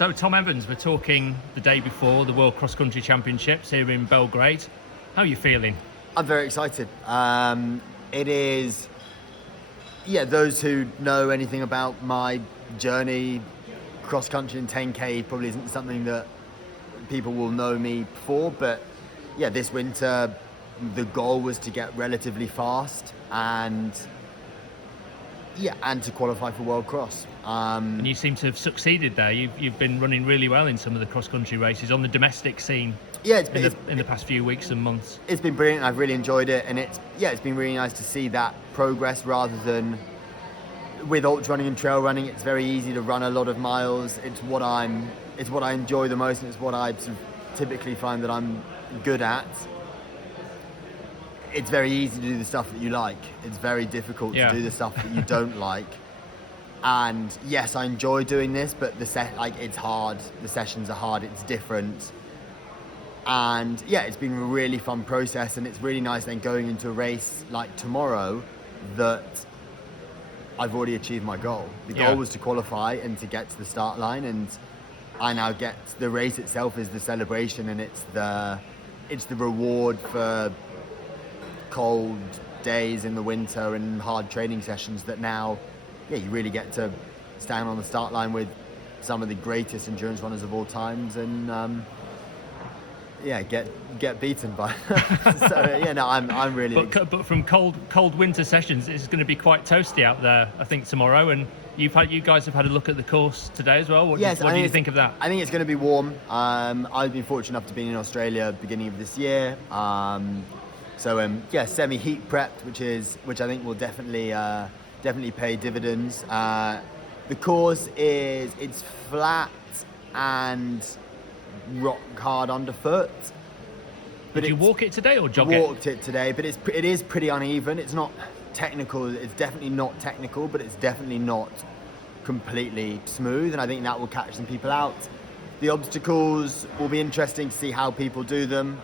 So Tom Evans, we're talking the day before the World Cross Country Championships here in Belgrade. How are you feeling? I'm very excited. It is, those who know anything about my journey, cross country and 10K probably isn't something that people will know me for, but this winter the goal was to get relatively fast and to qualify for World Cross. And you seem to have succeeded there. You've been running really well in some of the cross-country races on the domestic scene. In the past few weeks and months. It's been brilliant. I've really enjoyed it, and it's been really nice to see that progress rather than with ultra running and trail running. It's very easy to run a lot of miles. It's what I enjoy the most, and it's what I sort of typically find that I'm good at. It's very easy to do the stuff that you like. It's very difficult to do the stuff that you don't like. And yes, I enjoy doing this, but it's hard. The sessions are hard. It's different. And it's been a really fun process, and it's really nice then going into a race like tomorrow that I've already achieved my goal. The goal was to qualify and to get to the start line, and I now get the race itself is the celebration, and it's the reward for cold days in the winter and hard training sessions that now you really get to stand on the start line with some of the greatest endurance runners of all times and get beaten by. I'm really. But from cold winter sessions, it's going to be quite toasty out there, I think, tomorrow. And you guys have had a look at the course today as well. What do you think of that? I think it's going to be warm. I've been fortunate enough to be in Australia beginning of this year. Semi heat prepped, which I think will definitely pay dividends. The course it's flat and rock hard underfoot. Did you walk it today or jog it? Walked it today, but it is pretty uneven. It's not technical. It's definitely not technical, but it's definitely not completely smooth, and I think that will catch some people out. The obstacles will be interesting to see how people do them.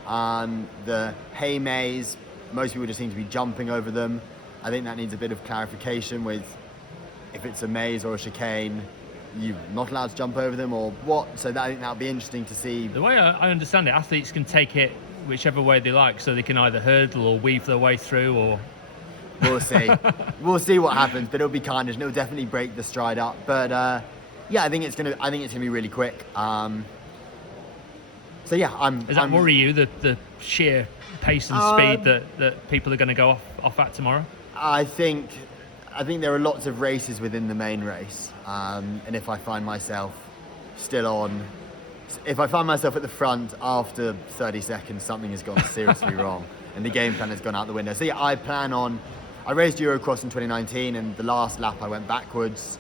The hay maze, most people just seem to be jumping over them. I think that needs a bit of clarification with if it's a maze or a chicane, you're not allowed to jump over them or what. So I think that'll be interesting to see. The way I understand it, athletes can take it whichever way they like, so they can either hurdle or weave their way through, or we'll see. We'll see what happens, but it'll be carnage and it'll definitely break the stride up. But I think it's gonna be really quick. Does that worry you, the sheer pace and speed that people are going to go off at tomorrow? I think there are lots of races within the main race, and if I find myself at the front after 30 seconds, something has gone seriously wrong, and the game plan has gone out the window. So I raced Eurocross in 2019, and the last lap I went backwards.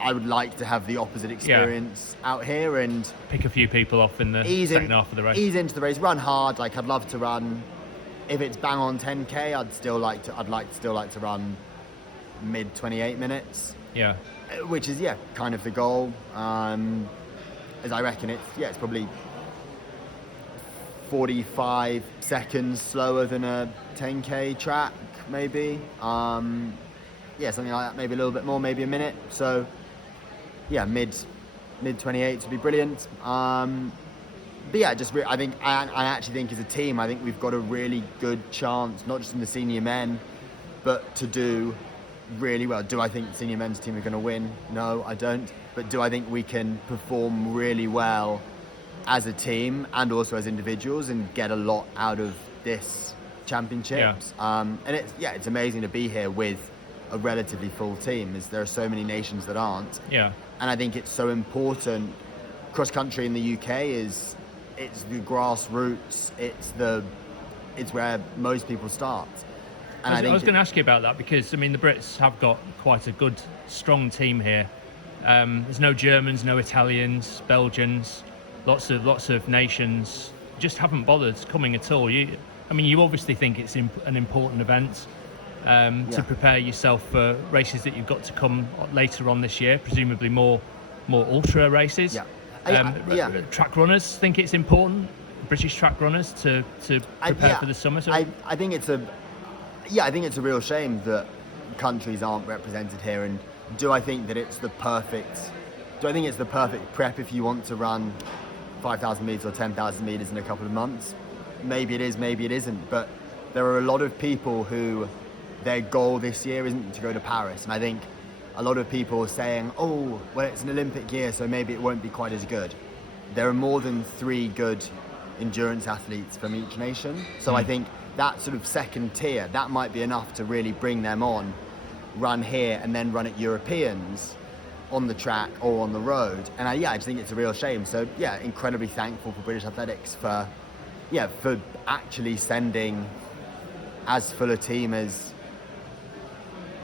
I would like to have the opposite experience out here and pick a few people off in the second half of the race. Ease into the race, run hard. Like I'd love to run. If it's bang on 10K, I'd still like to run mid 28 minutes. Yeah. Which is kind of the goal. As I reckon it's probably 45 seconds slower than a 10K track, maybe. Something like that. Maybe a little bit more, maybe a minute. So. Mid 28 to be brilliant. I actually think as a team, I think we've got a really good chance, not just in the senior men, but to do really well. Do I think the senior men's team are going to win? No, I don't. But do I think we can perform really well as a team and also as individuals and get a lot out of this championships? And it's amazing to be here with a relatively full team, as there are so many nations that aren't. And I think it's so important. Cross country in the UK it's the grassroots. It's where most people start. And I was going to ask you about that because the Brits have got quite a good, strong team here. There's no Germans, no Italians, Belgians, lots of nations just haven't bothered coming at all. You obviously think it's an important event. To prepare yourself for races that you've got to come later on this year, presumably more ultra races. Track runners think it's important, British track runners, to prepare for the summer. So I think it's a real shame that countries aren't represented here. And do I think that it's the perfect do I think it's the perfect prep if you want to run 5,000 meters or 10,000 meters in a couple of months? Maybe it is, maybe it isn't. But there are a lot of people who their goal this year isn't to go to Paris. And I think a lot of people are saying, oh, well, it's an Olympic year, so maybe it won't be quite as good. There are more than 3 good endurance athletes from each nation. So I think that sort of second tier, that might be enough to really bring them on, run here and then run at Europeans on the track or on the road. And I just think it's a real shame. So yeah, incredibly thankful for British Athletics for actually sending as full a team as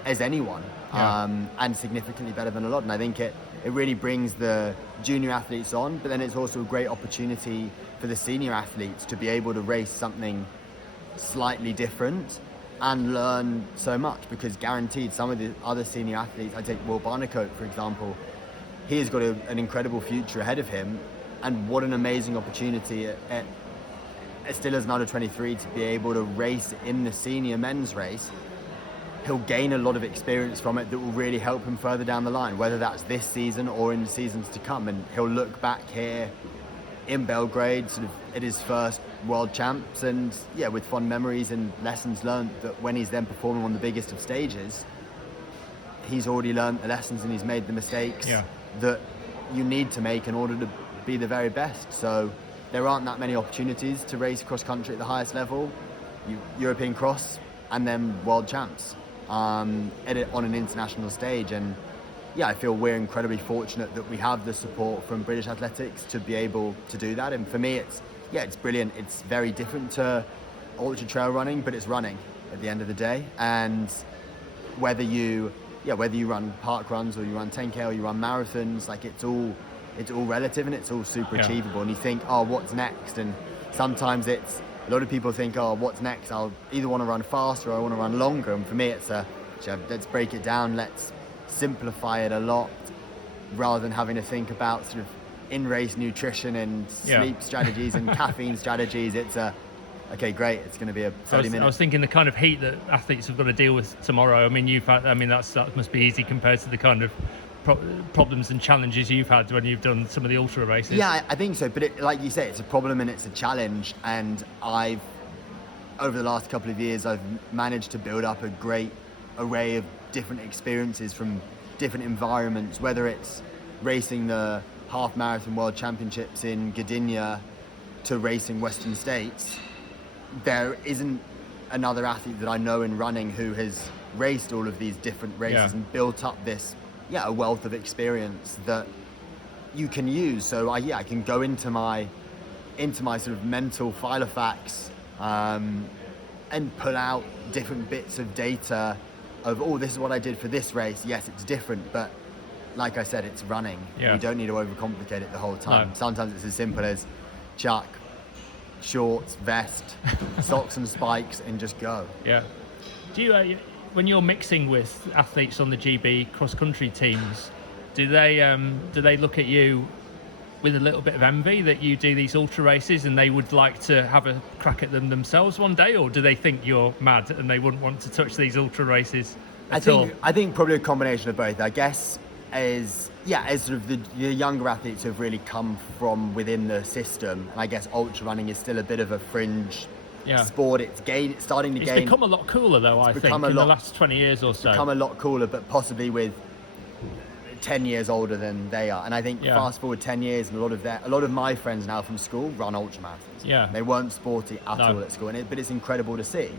anyone, and significantly better than a lot. And I think it really brings the junior athletes on, but then it's also a great opportunity for the senior athletes to be able to race something slightly different and learn so much, because guaranteed some of the other senior athletes, I take Will Barnicoat for example, he has got an incredible future ahead of him, and what an amazing opportunity at still as an under 23 to be able to race in the senior men's race. He'll gain a lot of experience from it that will really help him further down the line, whether that's this season or in the seasons to come, and he'll look back here in Belgrade sort of at his first world champs, and with fond memories and lessons learned, that when he's then performing on the biggest of stages, he's already learned the lessons and he's made the mistakes that you need to make in order to be the very best. So there aren't that many opportunities to race cross country at the highest level, European cross and then world champs on an international stage. And I feel we're incredibly fortunate that we have the support from British Athletics to be able to do that. And for me, it's brilliant. It's very different to ultra trail running, but it's running at the end of the day. And whether you run park runs or you run 10K or you run marathons, like it's all relative and it's all super achievable. And you think, oh, what's next? And sometimes a lot of people think, oh, what's next? I'll either want to run faster or I want to run longer. And for me, it's let's break it down. Let's simplify it a lot, rather than having to think about sort of in-race nutrition and sleep strategies and caffeine strategies. It's okay, great. It's going to be a 30 minutes. I was thinking the kind of heat that athletes have got to deal with tomorrow. I mean, that must be easy compared to the kind of problems and challenges you've had when you've done some of the ultra races. Yeah, I think so. But like you say, it's a problem and it's a challenge. And over the last couple of years, I've managed to build up a great array of different experiences from different environments, whether it's racing the half marathon world championships in Gdynia to racing Western States. There isn't another athlete that I know in running who has raced all of these different races and built up this a wealth of experience that you can use. So I can go into my sort of mental file of facts and pull out different bits of data of, oh, this is what I did for this race. Yes, it's different, but like I said, it's running. You don't need to overcomplicate it the whole time. No. Sometimes it's as simple as chuck, shorts, vest, socks and spikes, and just go. Yeah. Do you, when you're mixing with athletes on the GB cross-country teams, do they look at you with a little bit of envy that you do these ultra races and they would like to have a crack at them themselves one day, or do they think you're mad and they wouldn't want to touch these ultra races at all? I think probably a combination of both. I guess as sort of the younger athletes who have really come from within the system, and I guess ultra running is still a bit of a fringe sport. It's starting to gain. It's become a lot cooler though, I think, in the last 20 years or so. It's become a lot cooler, but possibly with 10 years older than they are. And I think fast forward 10 years, and a lot of my friends now from school run ultramarathons. Yeah. They weren't sporty at all at school, but it's incredible to see.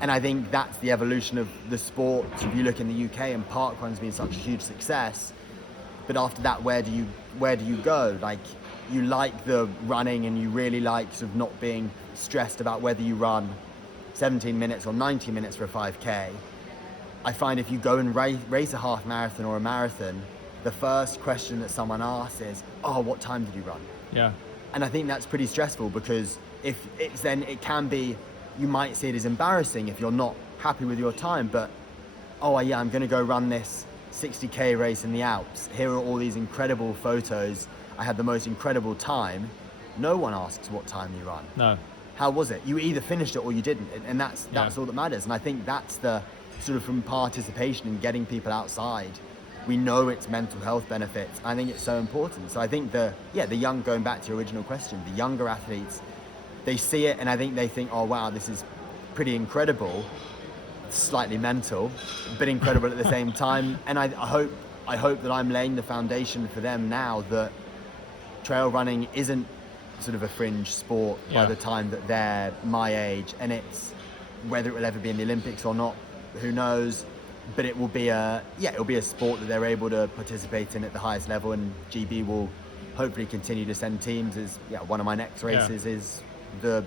And I think that's the evolution of the sport. If you look in the UK, and parkrun's been such a huge success, but after that, where do you go? Like, you like the running, and you really like sort of not being stressed about whether you run 17 minutes or 90 minutes for a 5K. I find if you go and race a half marathon or a marathon, the first question that someone asks is, oh, what time did you run? Yeah. And I think that's pretty stressful, because if it's then, it can be, you might see it as embarrassing if you're not happy with your time, but, oh yeah, I'm going to go run this 60K race in the Alps. Here are all these incredible photos. I had the most incredible time. No one asks what time you run. No. How was it? You either finished it or you didn't. And that's all that matters. And I think that's the sort of, from participation and getting people outside we know its mental health benefits. I think it's so important. So I think the young, going back to your original question, the younger athletes, they see it and I think they think, oh wow, this is pretty incredible, slightly mental, but incredible at the same time. And I hope that I'm laying the foundation for them now that trail running isn't sort of a fringe sport by the time that they're my age, and it's, whether it will ever be in the Olympics or not, who knows, but it will be it'll be a sport that they're able to participate in at the highest level, and GB will hopefully continue to send teams. One of my next races is the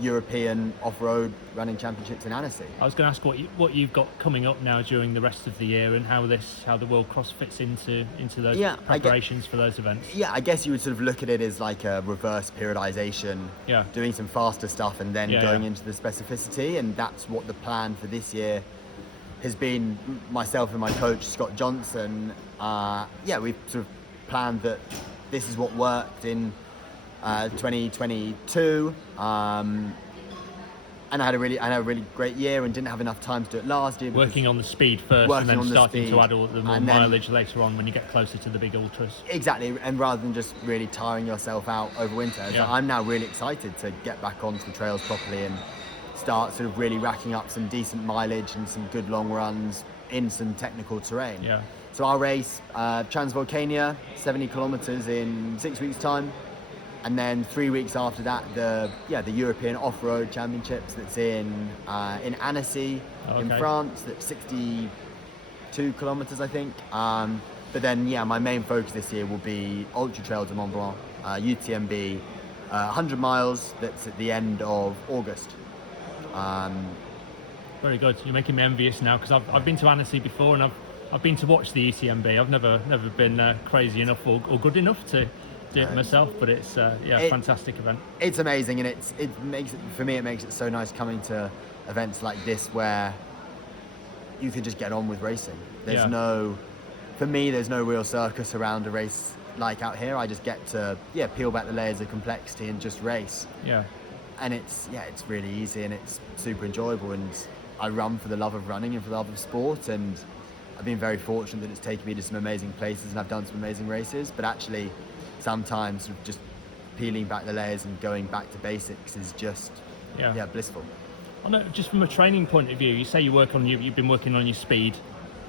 European Off-Road Running Championships in Annecy. I was going to ask what you've got coming up now during the rest of the year, and how the World Cross fits into those preparations for those events. Yeah, I guess you would sort of look at it as like a reverse periodization, doing some faster stuff and then going into the specificity, and that's what the plan for this year has been. Myself and my coach Scott Johnson, we've sort of planned that this is what worked in 2022, and I had a really great year and didn't have enough time to do it last year. Working on the speed first and then starting to add all the more mileage later on when you get closer to the big ultras. Exactly, and rather than just really tiring yourself out over winter. So I'm now really excited to get back onto the trails properly and start sort of really racking up some decent mileage and some good long runs in some technical terrain. Yeah. So I'll race Transvolcania, 70 kilometers in 6 weeks' time. And then 3 weeks after that, the European Off-Road Championships that's in Annecy in France. That's 62 kilometers, I think. But then, my main focus this year will be Ultra Trail de Mont Blanc, UTMB, 100 miles. That's at the end of August. Very good. You're making me envious now, because I've been to Annecy before, and I've been to watch the UTMB. I've never been crazy enough or good enough to do it myself, but it's a fantastic event. It's amazing, and it makes it so nice coming to events like this where you can just get on with racing. There's no real circus around a race like out here. I just get to peel back the layers of complexity and just race. And it's really easy and it's super enjoyable, and I run for the love of running and for the love of sport, and I've been very fortunate that it's taken me to some amazing places and I've done some amazing races, but actually sometimes sort of just peeling back the layers and going back to basics is just blissful. I know, just from a training point of view, you say you've been working on your speed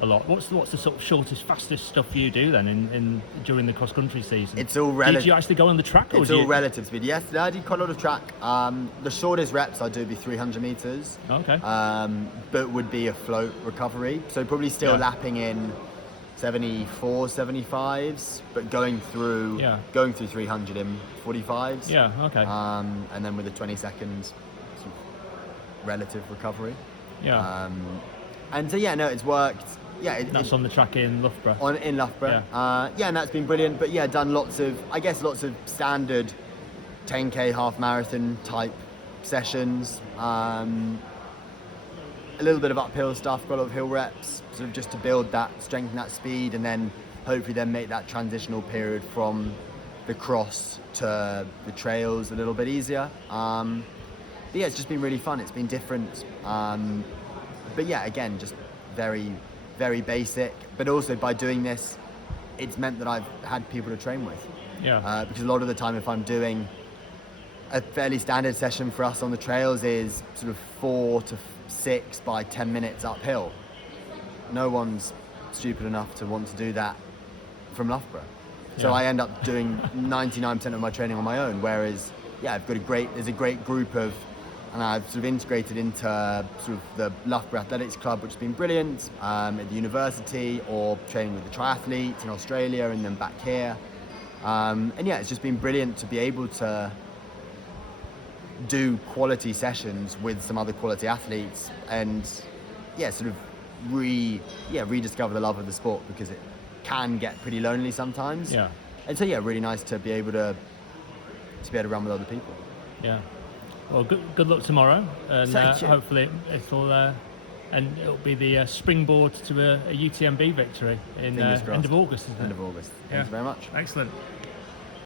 a lot. What's the sort of shortest, fastest stuff you do then during the cross country season? It's all relative. Did you actually go on the track? It's all relative speed. Yes, I did quite a lot of track. The shortest reps I do would be 300 meters. Okay. But would be a float recovery. So probably still lapping in 74, 75s, but going through 300 in 45s. Yeah, okay. And then with a 20-second sort of relative recovery. Yeah. And so it's worked. That's on the track in Loughborough. In Loughborough. And that's been brilliant. But done lots of standard 10k half marathon type sessions. A little bit of uphill stuff, got a lot of hill reps, sort of just to build that, strengthen that speed, and then hopefully then make that transitional period from the cross to the trails a little bit easier. But it's just been really fun. It's been different. But again, just very, very basic. But also by doing this, it's meant that I've had people to train with. Because a lot of the time, if I'm doing a fairly standard session for us on the trails is sort of 4 to 6 by 10 minutes uphill. No one's stupid enough to want to do that from Loughborough. So I end up doing 99% of my training on my own, whereas there's a great group of, and I've sort of integrated into sort of the Loughborough Athletics Club, which has been brilliant, at the university, or training with the triathletes in Australia and then back here. It's just been brilliant to be able to do quality sessions with some other quality athletes and sort of rediscover the love of the sport, because it can get pretty lonely sometimes. And so really nice to be able to run with other people. Well, good luck tomorrow, and hopefully it'll be the springboard to a UTMB victory in end of August, isn't it? End of August. Thanks very much. Excellent.